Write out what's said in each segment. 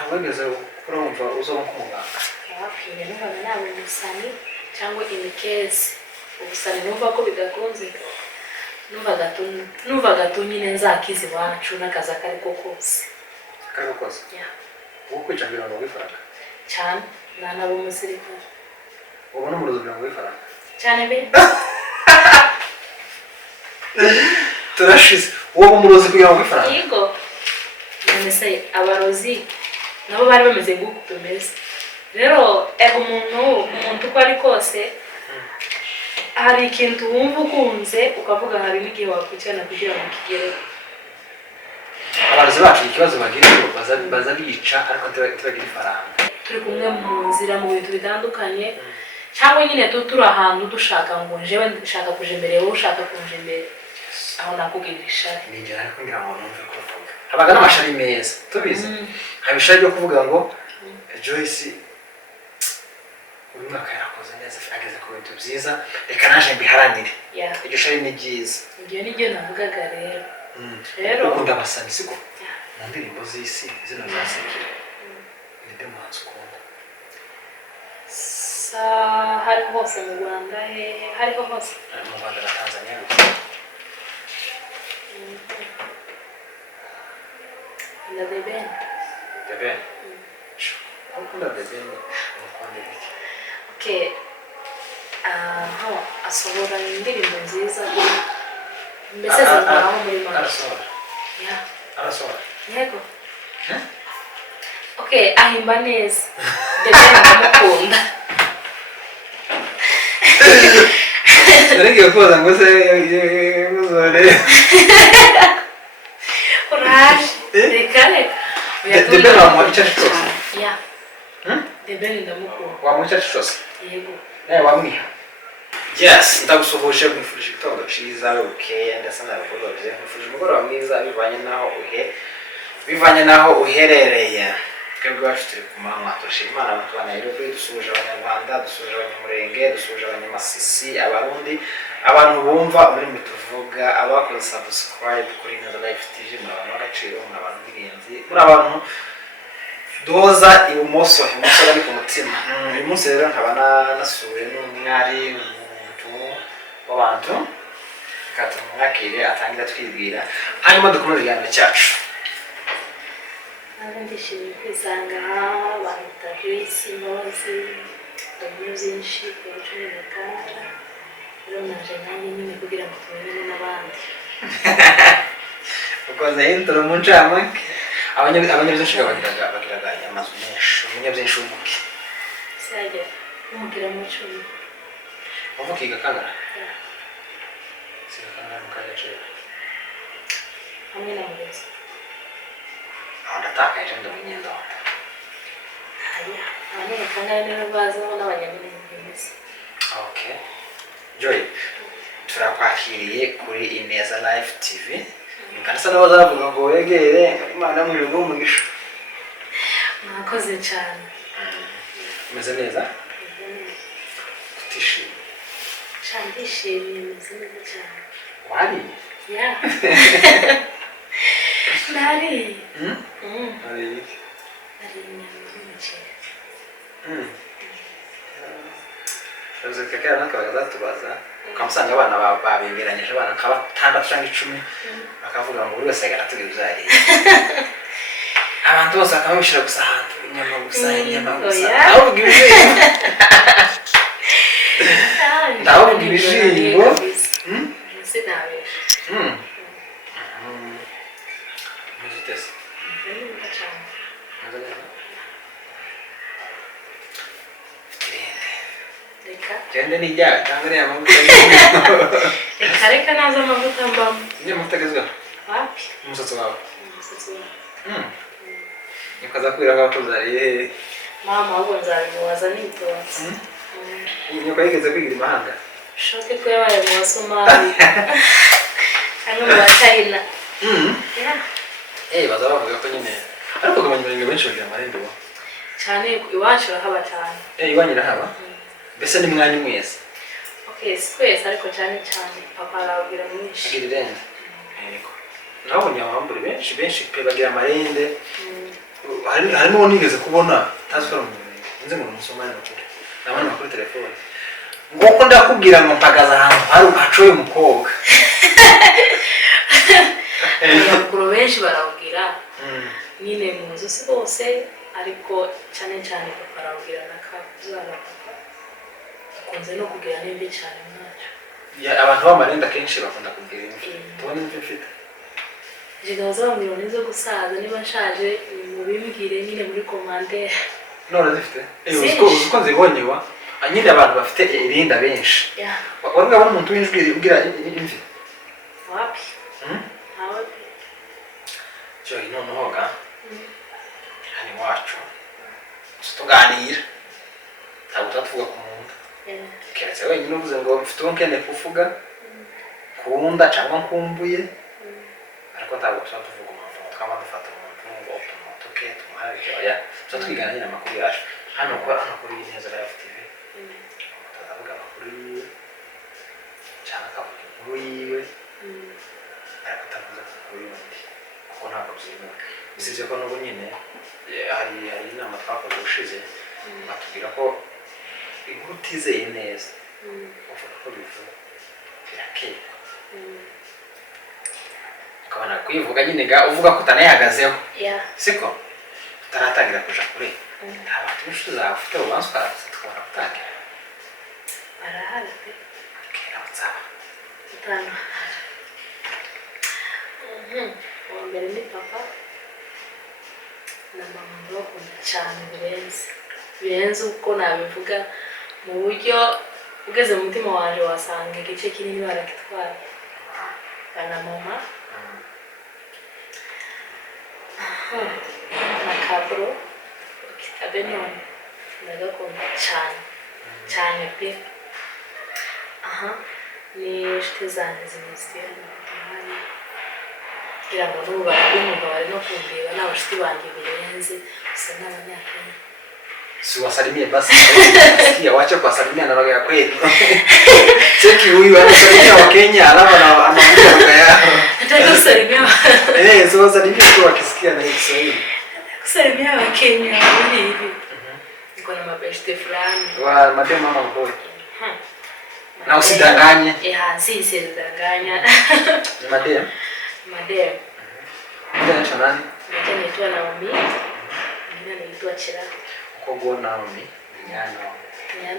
abageze kurumva uzomukunda abapinye numvaga nabo umusani cyangwa imikezi ubusani numva ko bidakunze numvaga tu nyine nzakiza iwacu n'akazi akariko kose uwo kwica kugira ngo wifaranga cyane nabo umusirikare ubona umurozi kugira ngo wifaranga cyane be turashize uwo umurozi kugira ngo wifaranga yego nese abarozi nabo bari bameze nguko tumeze rero umuntu uko ari kose hari ikintu wumva ukunze ukavuga hari n'igihe wakwicana kugira ngo kigere abarozi bacu ikibazo bagira baza bica ariko ntibagira ifaranga turi kumwe mu nzira mu bintu bitandukanye cyangwa nyine turi ahantu dushaka ngo njewe ndashaka kuja imbere wowe ushaka kunja imbere aho nakubwirisha nigera ariko ngira ngo numve ko vuga habaga n'amashari meza tubizi habishari byo kuvuga ngo Joyce uyu mwaka yarakoze neza ageze ku bintu byiza reka naje mbiharanire iryo shari ni byiza ibyo nibyo navugaga rero ukunda abasani siko mu ndirimbo z'isi zino zasekera ninde muhanzi ukunda hari hose mu Rwanda hariho hose mu Rwanda na Tanzania na The Ben ukunda The Ben ukunda iki okay asohora indirimbo nziza mbese zimbaho muri make arasohora yego okay ahimba neza The Ben ndamukunda Narigiye koza ngo se muzore Courage reka The Ben wamuha icyo cyose The Ben ndamukunda wamuha icyo cyose yego nawe wamwiha yes ndagusuhuje mwifurije igitondo cyiza okay ndasa nabagoroje mwifurije umugoroba mwiza bivanye naho uherereye twebwe bacu turi ku manywa turashima Imana abantu ba Nairobi dusuhuje abanyarwanda dusuhuje abanyamurenge dusuhuje abanyamasisi abarundi abantu bumva ururimi tuvuga abakoze subscribe kuri Neza Life TV muri abantu b'agaciro muri abantu b'ingenzi muri abantu doza ibumoso ari ku mutima uyu munsi rero nkaba nasuye n'umwari umuntu w'abantu katumwakire atangira twibwira hanyuma dukomeze ikiganiro cyacu ndishimiye kwisanga banyita Joyce Mbabazi ndabona byinshi ku cumi na kane rero naje nanjye nyine kugira ngo tumenyane n'abandi ukoze intro mu ncamake abanyabyinshi bagiraga amazu menshi umunyabyinshi w'umuki sajya umugira mu cumi umukiga kangana sikakangana mu kagaciro hamwe na mugezi ndatakaje ndamugenda abanyamukangara nibo baziho n'abanyaminezi okay Joy turakwakiriye kuri Ineza Life TV kanisa nabo zavuga ngo wegere Imana mu rugo umugisha mwakoze cyane umeze neza utishimye ndishimye meze neza cyane wari Nari Rozeka kana nakabaza tubaza ukamusanga abana babegeranyije abana nka 6 cyangwa 10 bakavuga ngo buri wese agatubye uzari abantu bose akamubishira gusa hantu inyama gusa ahubwo ibijimbo ndahubwo ibijimbo sinabesha muzitese Gende ni jya cyangwa ni amavuta reka naza amavuta mbamo ni amavuta agezweho wapi umusatsi wawe nikaza kwira nk'abakuzariye mama ahubwo nzabimubaza n'itonzi nyoko yigeze kwigira imahanga shoke ko yabaye mu Basomali hano mu China baza bavuga ko nyine ariko abanyamurenge benshi bagira amarembo cyane iwacu haba cyane iwanyu haba mbese ni mwanya mwese okay twese ariko cyane papa arabwira mwinshi agira irende yego nabonye abambure benshi pe bagira amarende harimo nigeze kubona tazi ko umuntu nzi ngo umusomane makuru nabana kuri telefone ngo ndakubwira ngo mpagaza ahantu hari ugacoye umukobwa abakuru benshi barawubwira nyine mu nzu si bose ariko cyane cyane barawubwira n'akazara papa akunze no kugira n'imbi cyane mwacyo abantu b'amarenda kenshi bakunda kubwira imvi tubona imvi mfite jiga uzabambwira nizo gusaza niba nshaje mubimbwire nyine muri commentaire none zifite uko nzibonye wa nyine abantu bafite irinda benshi wari ngabona umuntu w'injwi ugira imvi wapi wapi cyo noneho ga hani wacu tuganira ntabwo tuvuga ku muntu keretse wenyine uvuze ngo mfite uwo nkene kuvuga kunda cyangwa nkumbuye ariko ntabwo tuvuga umuntu twaba dufata umuntu ngo tuke tumuharike oya twigana nyine amakuru yacu hano kuri Neza Live TV turavuga amakuru yiwe cyangwa akavuga inkuru yiwe ariko atavuze ku nkuru y'undi kuko ntabwo byemewe usibye ko n'ubu nyine hari inama twakoze ushize batubwira ko inkuru utizeye neza uvuga ko bivuga birakeka ukabona kuyivuga nyine uvuga ko utanayihagazeho siko tutaratangira kuja kure nta bantu benshi tuzafite ubanza ukarabuze tukabona gutangira barahari pe kera batsaba utanu uwa mbere ni papa na mama ndabakunda cyane birenze uko nabivuga mu buryo ugeze mu mutima waje wasanga igice kinini barakitwara na mama na kabro kitabe none ndagakunda cyane pe ni inshuti zanjye zimuzira kugira ngo n'ubu barakumva bari no kumvira n'abashuti banjye birenze gusa n'abanyakenya si wasalimie basi sikia wacha kuwasalimia na lugha ya kweli cheki huyu anasalimia wa Kenya alafu anaongea lugha yao nataka kusalimia so wasalimia tu wakisikia na Kiswahili kusalimia wa Kenya hivi niko na mabeshte fulani wa madem mama mboy na usidanganye si danganya ni madem ndio nani anaitwa Naomi mwingine anaitwa Chira uko Naomi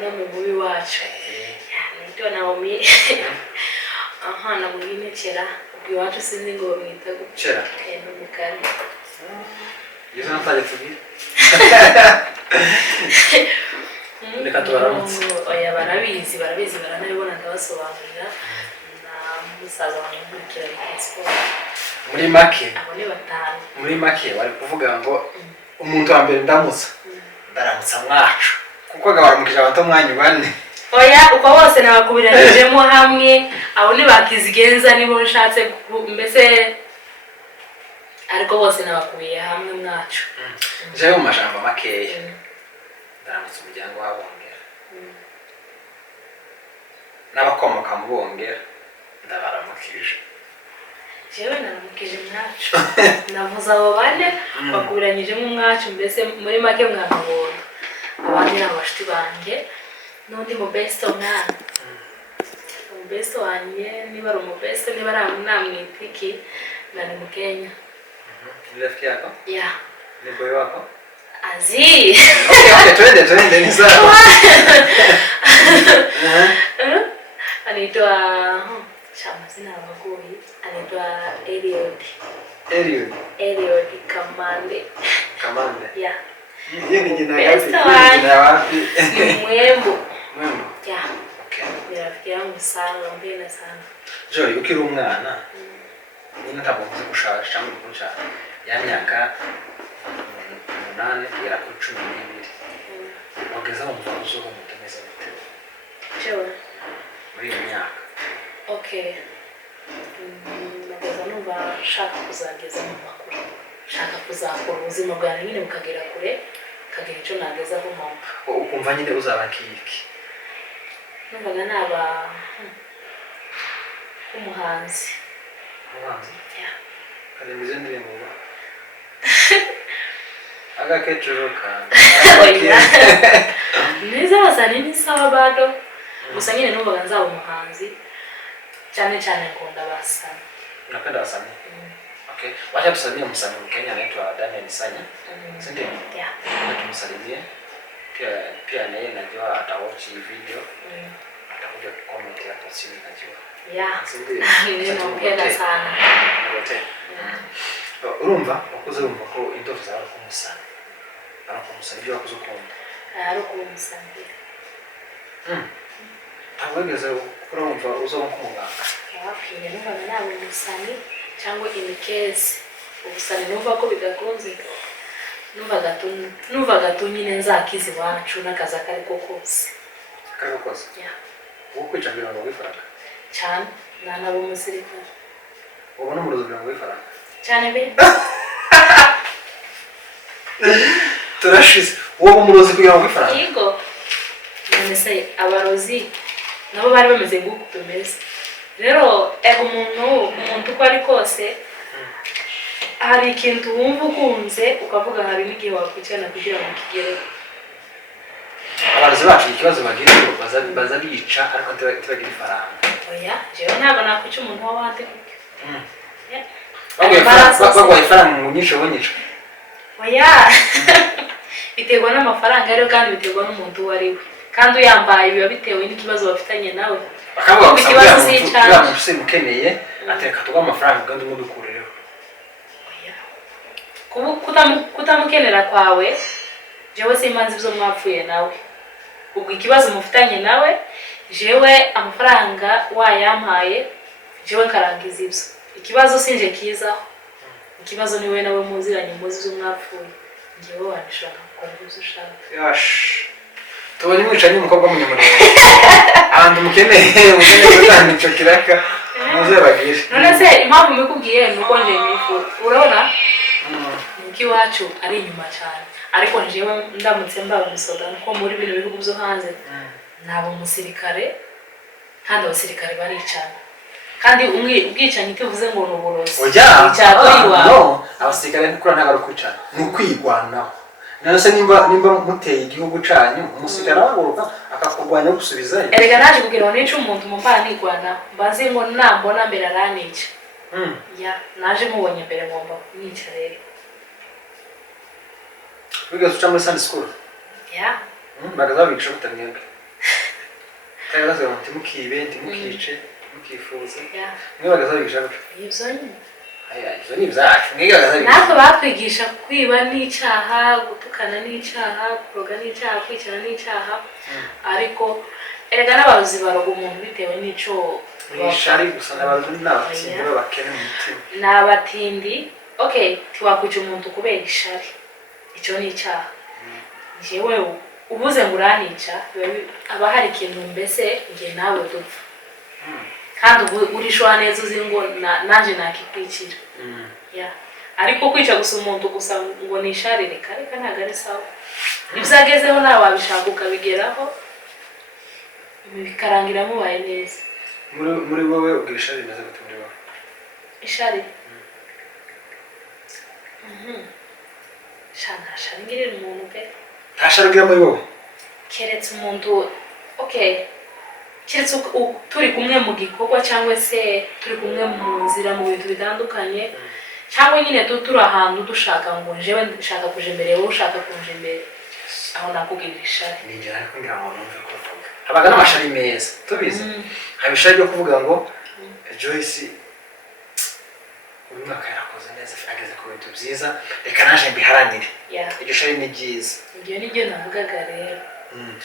Naomi mubi wacu anaitwa Naomi na mwingine Chira ukiwacu sinzi ngo mwita Chira no mukari Yesu nafanya tubi Reka tubaramutse oya barabizi baranabibona ndabasobanurira musaza wanjye nkurikira sport muri make abone batanu muri make bari kuvuga ngo umuntu wa mbere ndamutsa ndaramutsa mwacu kuko gabaramukije abantu mwanyu bane oya uko bose nabakubiranijemo hamwe abone bakizigenza nibo nshatse mbese ariko bose nabakubiye hamwe mwacu jewe mu majambo makeya ndaramutsa umuryango w'abongera n'abakomoka mu bongera ndabaramukije jewe naramukije mwacu navuze abo bane bakubiranyijemo umwacu mbese muri make mwanabona abandi n'abashuti banjye n'undi mu best mwana mu best wanjye niba ari mu best niba ari namwitiki nani mu Kenya ni rafiki yako ni boy wako azi okay twende ni sawa anaitwa chama sina wagoyi anaitwa Eliud Kamande yeye ni jina wapi ni Mwembo okay ni rafiki yangu sana mbena sana Joy ukiri umwana nyine ntabavuze gushaka cyangwa gushaka yamyaka 8 kugera ku 12 wageza mu mvuzo zo mutemeza bite Joy muri iyo myaka okay nageza numva shaka kuzageza mu makuru shaka kuzakora ubuzima bwanjye nyine bukagera kure kagira icyo nagezaho mama ukumva nyine uzaba kiki numvaga naba umuhanzi kandi mbize ndirimbo agakecuru kandi neza basani ni sawa bado gusa nyine numvaga nzaba umuhanzi cyane cyane ngunda basani. Unapenda wasanii? Okay. Wacha tusalimie msanii wa Kenya anaitwa Daniel Sanya. Si ndio? Yeah. Tumsalimie. Pia na yeye najua atawatch hii video. Atakuja comment hapo chini najua. Yeah. Si ndio? Ninampenda sana. Ngote. Urumva wakoze urumva ko indoto zawe kumusana. Arakumusabye wakoze ukunda. Arakumusabye. Awegeze kurumva uzo kumuganga. Wapiye numvaga nawe umusani cyangwa imikezi. Ubusani numva ko bidakunze. Numvaga nyine nzakizi wacu nakaza kari ko kose. Kari ko kose? Yeah. Ukwica bira ngo wifaranga. Cyane nabo musirikare. Ubona umurozo bira ngo wifaranga. Cyane be. Turashize. Uwo umurozi kugira ngo wifaranga. Yego. None abarozi nabo bari bameze nguko tumeze. Rero umuntu uko ari kose hari ikintu wumva ukunze ukavuga hari n'igihe wakwicana kugira ngo kigereho. Abarozi bacu ikibazo bagira baza bica ariko ntibagira ifaranga. Oya, jewe ntabwo nakwica umuntu w'abandi kuko. Bagwaye ifaranga mu nyinshi wonyije. Oya. Biterwa n'amafaranga rero kandi biterwa n'umuntu uwo ari we. Kandi uyambaye biba bitewe n'ikibazo bafitanye nawe. Akavuga ikibazo cy'icyaha se mukeneye ateka tuga amafaranga kandi umudukureho. Kutamukenera kwawe jewe simanzi byo mwapfuye nawe. Ubwo ikibazo mufitanye nawe jewe amafaranga wayampaye jewe karangiza ibyo. Ikibazo sinje kizaho. Ikibazo niwe nawe muziranye muzi byo mwapfuye. Ngewe wanishaka gukora ibyo ushaka. Yash. Tubonye mwicanyi umukobwa w'umunyamurenge. Abantu mukeneye gutanga icyo kiraka muze bagishe. None se impamvu mbikubwiye nuko nje nifu. Urabona? Muki wacu ari inyuma cyane. Ariko njewe ndamutse mba umusoda nko muri bino bihugu byo hanze. Nabo musirikare kandi abasirikare baricana. Kandi ubwicanye tuvuze ngo nuburozi. Oya. No, abasirikare ntikura ntago ari kwicana. Ni kwigwanaho. Nase nimba muteye igihugu canyu umusikara waguruka akakurwanya gusubizayo. Erega naje kugira ngo nice umuntu mumpana nigwana mbazi ngo nambona mbere aranice. Ya naje mubonye mbere ngomba nica rero. Wiga tuca muri Sunday school? Ya. Bagaza bigisha kutamwebwe. Kaza ngo timukibe timukice mukifuza. Ya. Mwe bagaza bigisha gute? Ibyo nyine. Aya, ibyo ni byacu. Mwigaga bigisha. Natwe batwigisha kwiba n'icyaha, gutukana n'icyaha, kuroga n'icyaha, kwicana n'icyaha. Ariko erega n'abarozi baroga umuntu bitewe n'ico bishari gusa n'abarozi n'abatindi bakene mu mutima. N'abatindi. Okay, tiwakwica umuntu kubera ishari. Icyo ni icyaha. Jewe ubuze ngo uranica aba hari ikintu mbese nge nawe dupfa. Kandi urishwa neza uzi ngo nanje nakikwicira. Ya. Ariko kwica gusa umuntu gusa ngo nisharire kare ntago ari sawa. Ibyagezeho nawe wabishaka ukabigeraho bikarangira mubaye neza. Muri wowe ubwishari meze gute muri wowe? Ishari. Shana ngirira umuntu pe. Tasharugira muri wowe. Keretse umuntu okay. Keretse turi kumwe mu gikorwa cyangwa se turi kumwe mu nzira mu bintu bitandukanye cyangwa nyine turi ahantu dushaka ngo jewe ndashaka kuje imbere wowe ushaka kuje imbere aho nakubwira ishari. Ninjye ariko ngira ngo numve ko tuvuga. Habaga n'amashari meza. Tubizi. Habishari byo kuvuga ngo Joyce umwaka yarakoze neza ageze ku bintu byiza reka naje mbiharanire. Iryo shari ni byiza. Ngiye nijye navugaga rero.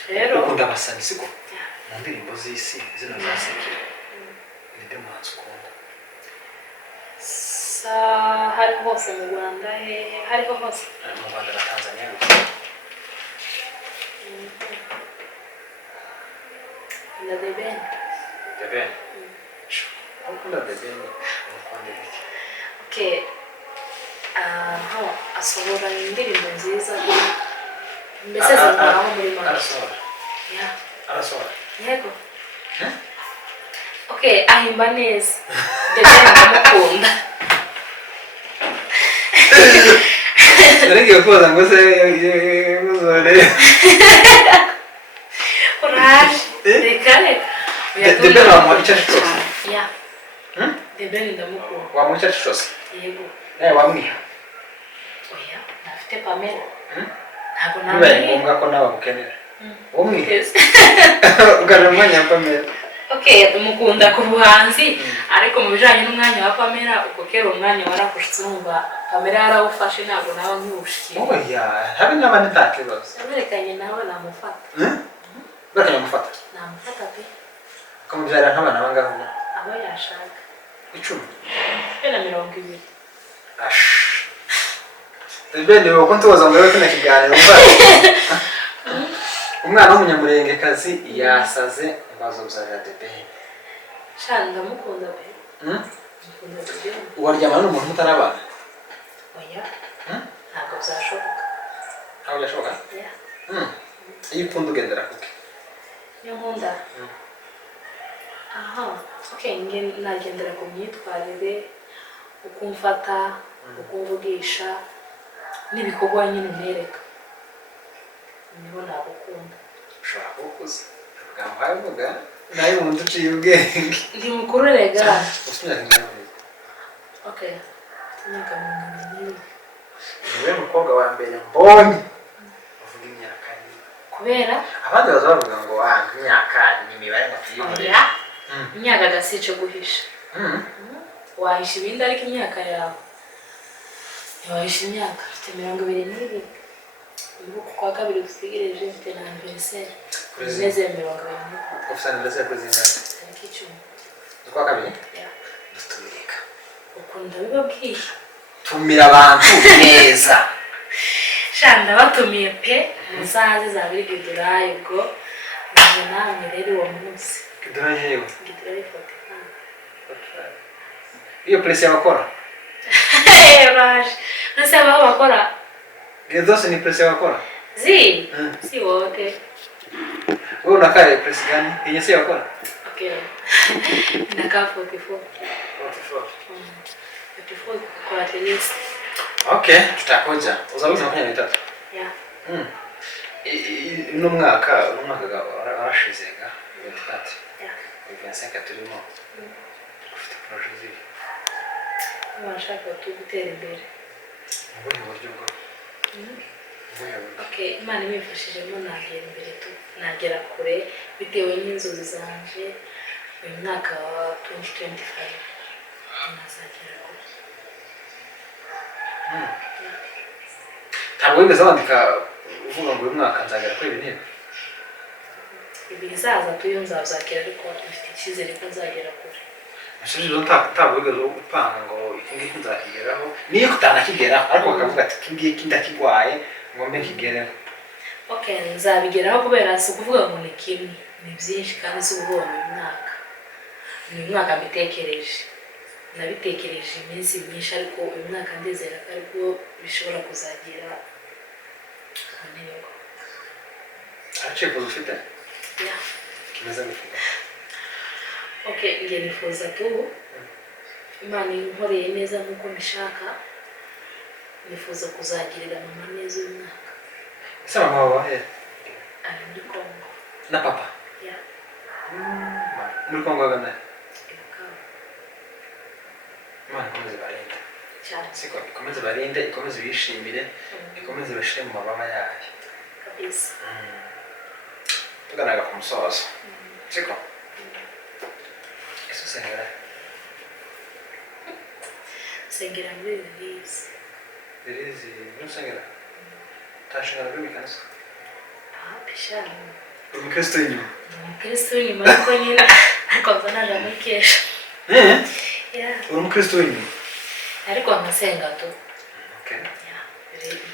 Rero ukunda basani siko. Mu ndirimbo z'isi zino zasekera. Ni byo muhanzi ukunda. Hari hose mu Rwanda hariho hose. Mu Rwanda na Tanzania. Na Deben. Deben. Ukunda Deben ukunda iki? Okay. Asohora indirimbo nziza mbese zinaho muri make. Arasohora. Ya. Arasohora. Yego. Okay, ahimba neza. Deben ndamukunda. narigiye kubaza ngo se muzore uraje reka reka The Ben wamuha icyo ari cyose ya The Ben ndamukunda wamuha icyo ari cyose yego nawe wamwiha oya nafite Pamela ntabwo bibaye nawe ngombwa ko nawe amukenera umwiha ugarura umwanya wa Pamela okay mukunda ku buhanzi ariko mu bijanye n'umwanya wa Pamela uko kera umwanya warakushitse umva Pamela yarawufashe ntabwo nawe nkiwushikiye oya habe n'abandi ntakibazo yamerekanye nawe namufata bakanya mufata namufata pe ukamubyarira nk'abana bangahe abo yashaka 10 pe na 20 Ben uko ntubaza ngo kino kiganiro umwana w'umunyamurengekazi yasaze imbazo bya The Ben cyane ndamukunda pe ndamukunda The Ben waryamana n'umuntu mutarabana oya ntabwo byashoboka ntabwo byashoboka ya iyo ukunda ugendera kuki niyo nkunda aha okay nagendera ku myitwarire uko mfata uko mvugisha n'ibikorwa nyine nereka niho nagukunda ushobora kukuza amagambo avuga nayo umuntu uciye ubwenge ndi mukuru rega ufite imyaka ingahe okay imyaka 20 niwe mukobwa wa mbere mbonye uvuga imyaka kubera abandi baza bavuga ngo imyaka ni imibare ngo tuyibure imyaka gasice guhisha wahisha ibindi ariko imyaka yawe wahisha imyaka ufite 22 ubu kwa kabiri dutegereje mfite na anniversaire meze 20 ufite anniversaire kuri zingahe ariko icumi kwa kabiri ya dutumika ukunda bibabwiye tumira abantu neza shanda batumiye pe muzaze za biri Gidurayi ubwo nje namwe rero uwo munsi Gidurayi yewe Gidurayi 45 iyo press y'abakora baje nase aba bakora Gezose ni press y'abakora si wote wewe unakaye press gani yenye si y'abakora okay nakaa 44 44 kwa at least okay tutakoja uzabuza kufanya mitatu ya no mwaka arashizenga bitatu ya Vincent turimo ufite projet zibi washaka gutera imbere ubuhe buryo bwo okay Imana imifashijemo nagera imbere tu nagera kure bitewe n'inzozi zanje uyu mwaka wa 2025 nazagera kure ntabwo wigeze wandika uvuga ngo uyu mwaka nzagera kuri ibi n'ibi ibizaza tuyo nzazakira ariko mfite icyizere ko nzagera kure Nashije ntabwo wigeze upanga ngo iki ngiki nzakigeraho niyo kutanakigeraho ariko bakavuga ati iki ngiki ndakigwaye ngo mbe kigereho okay nzabigeraho kubera si ukuvuga ngo ni kimwe ni byinshi kandi si ubwoba uyu mwaka mbitekereje nabitekereje iminsi myinshi ariko uyu mwaka ndizera ko ariko bishobora kuzagira ku ntego aracyekoze ufite ya kimeze gute okay nge nifuza tu Imana inkoreye neza nk'uko mbishaka nifuza kuzagirira mama neza uyu mwaka ese mama wawe ari muri Congo na papa ya muri Congo agana Bukavu Imana ikomeze barinde cyane siko ikomeze barinde ikomeze bishimire ikomeze bashire mu mababa yayo kabisa tuganaga ku musozo siko Yesu sengera sengera muri release Derizi nusengera tashingana kuri kanisa pishana umukristo inyuma umukristo ni mariko nyine ariko nzanaje muri kesha ya umukristo inyuma ariko nkasenga tu okay ya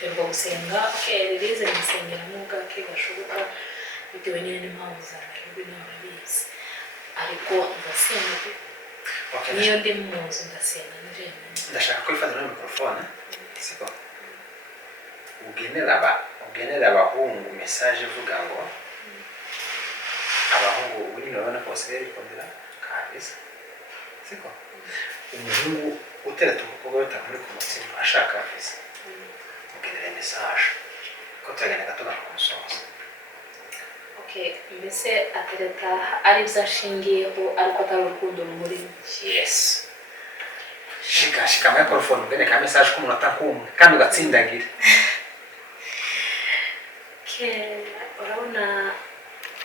rero gusenga okay release nisengera n'ubwa ke gashoboka bitewe n'impamvu zanjye n'ababizi ariko ndasenga okay niyo ndi mu nzu ndasenga n'ibintu ndashaka ko ifatira mikrofone siko ugenera abahungu message ivuga ngo abahungu uri nabona ko basigaye bikondera kabisa siko umuhungu utereta umukobwa batamuri ku mutima ashaka afise kugenera message ko turagenda gatugana ku musozo. Okay, mbese atereta ari byo ashingiyeho ariko atari urukundo rumurimo. Yes. Shika microphone ugene ka message ku munota kumwe kandi ugatsindagira. Urabona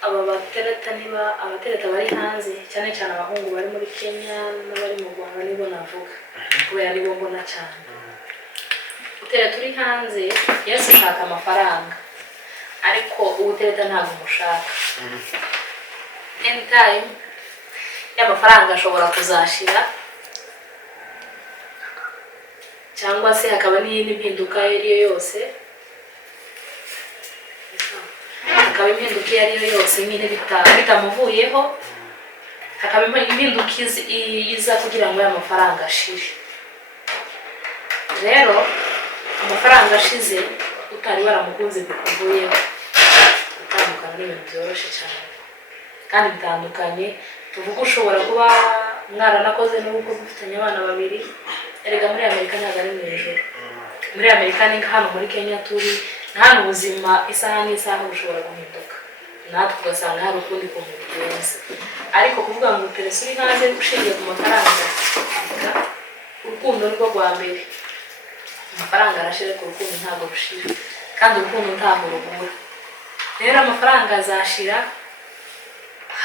aba abatereta bari hanze cyane cyane abahungu bari muri Kenya n'abari mu Rwanda nibo navuga kubera nibo mbona cyane. Utereta uri hanze yese ushaka amafaranga ariko utereta ntabwo umushaka. Anytime y'amafaranga ashobora kuzashira cyangwa se hakaba n'iyindi mpinduka iyo yose hakaba impinduka iyo ariyo yose nyine bitamuvuyeho, hakaba impinduka iza kugira ngo y'amafaranga ashire. Rero amafaranga ashize utari waramukunze bikuvuyeho gutandukana n'ibintu byoroshye cyane kandi bitandukanye. Tuvuga ushobora kuba mwaranakoze n'ubwo mufitanye abana babiri, erega muri Amerika ntabwo ari mu ijoro. Muri Amerika ni hano muri Kenya turi hano ubuzima isaha n'isaha bushobora guhinduka natwe ugasanga hari ukundi kuntu bigenze. Ariko kuvuga ngo uterese uri hanze ushingiye ku mafaranga, urukundo nirwo rwa mbere. Amafaranga arashira ku rukundo ntabwo rushira kandi urukundo ntabwo rubura. Rero amafaranga azashira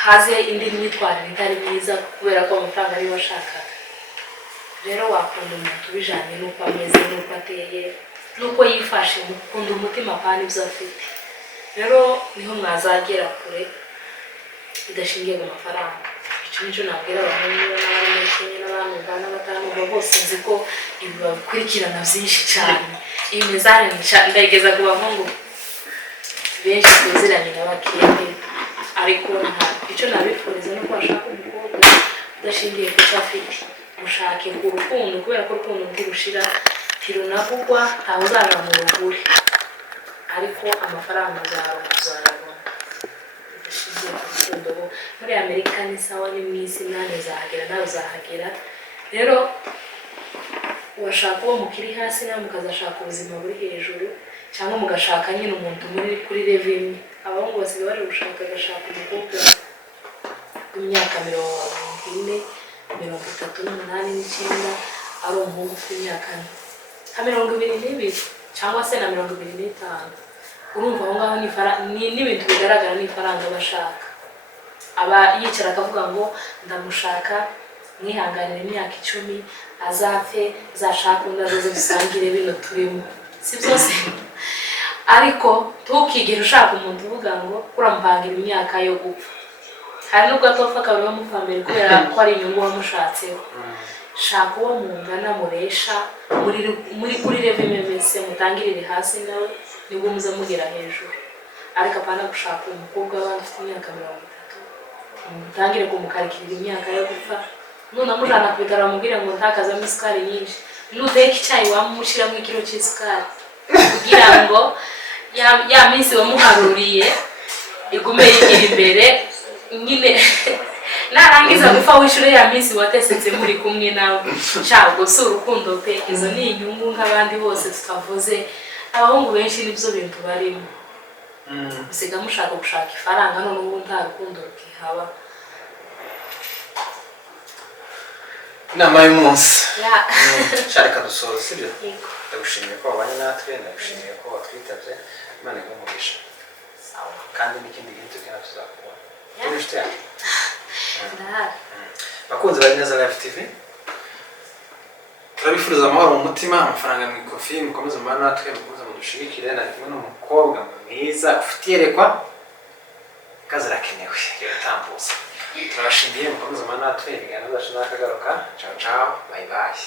haze indi myitwarire itari myiza kubera ko amafaranga ariyo washakaga. Rero wakunda umuntu bijanye n'uko ameze n'uko ateye n'uko yifashe, mukunda umutima kandi ibyo afite. Rero niho mwazagera kure bidashingiye ku mafaranga. Icyo nicyo nabwira abahungu n'abari muri Kenya n'abamwumva n'abataramwumva bose nzi ko ibi babikurikirana byinshi cyane. Iyi mezane ndayigeza ku bahungu benshi tuziranye n'abakende, ariko icyo nabifuriza no kwashaka umukobwa udashingiye ku cyo afite. Mushake ku rukundo kubera ko urukundo ntirushira, tirunavugwa, ntawe uzaja mu ruguri, ariko amafaranga uzayabona udashingiye ku rukundo. Muri Amerika ni sawa, ni mwisi nane uzahagera nawe uzahagera. Rero washaka uwo mukiri hasi nawe mukazashaka ubuzima buri hejuru, cyangwa mugashaka nyine umuntu muri kuri level imwe. Abahungu basigaye bari gushaka agashaka umukobwa w'imyaka 40, 38, ari umuhungu ufite imyaka 22 cyangwa se na 25. Urumva aho ngaho n'ibintu bigaragara n'ifaranga bashaka. Aba yicara akavuga ngo ndamushaka mwihanganira imyaka 10 azapfe zashaka undi azoze dusangire bino turimo, si byose. Ariko tukigera ushaka umuntu uvuga ngo uramupangira imyaka yo gupfa, hari nubwo atopfa akaba bamufambira kubera ko ari inyungu wamushatseho. Shaka uwo mungana muresha muri kuri level mmese mutangirire hasi nawe nibwo muza mugera hejuru. Ariko apana gushaka umukobwa w'afite imyaka 30 mutangire kumukarikira imyaka yo gupfa, none amujana kubitara mubwire ngo ntakazamo isukari nyinshi, nuteka icyayi wamushiramo ikiro cy'isukari kugira ngo ya minsi wamuharuriye igume yigira imbere nyine. Narangiza gupfa wishure ya minsi watesetse muri kumwe nawe, cyangwa se urukundo pe. Izo ni inyungu nk'abandi bose tutavuze. Abahungu benshi nibyo bintu barimo, usiga mushaka gushaka ifaranga none ubu nta rukundo rukihaba. Inama y'umunsi shareka dusoza sibyo. Ndagushimiye ko wabanye natwe, ndagushimiye ko watwitabye. Imana igumugisha sawa, kandi n'ikindi gihe tugena tuzakubona turishite yacu. Bakunze bari Neza Live TV, turabifuriza amahoro mu mutima, amafaranga mu ikofi, mukomeze mbana natwe, mukomeze mudushigikire. Nari kumwe n'umukobwa mwiza ufite iyerekwa, kazi arakenewe yaratambuza. Turabashimiye, mukomeze mbana natwe, ibiganiro byacu nakagaruka. Ciao ciao, bye bye.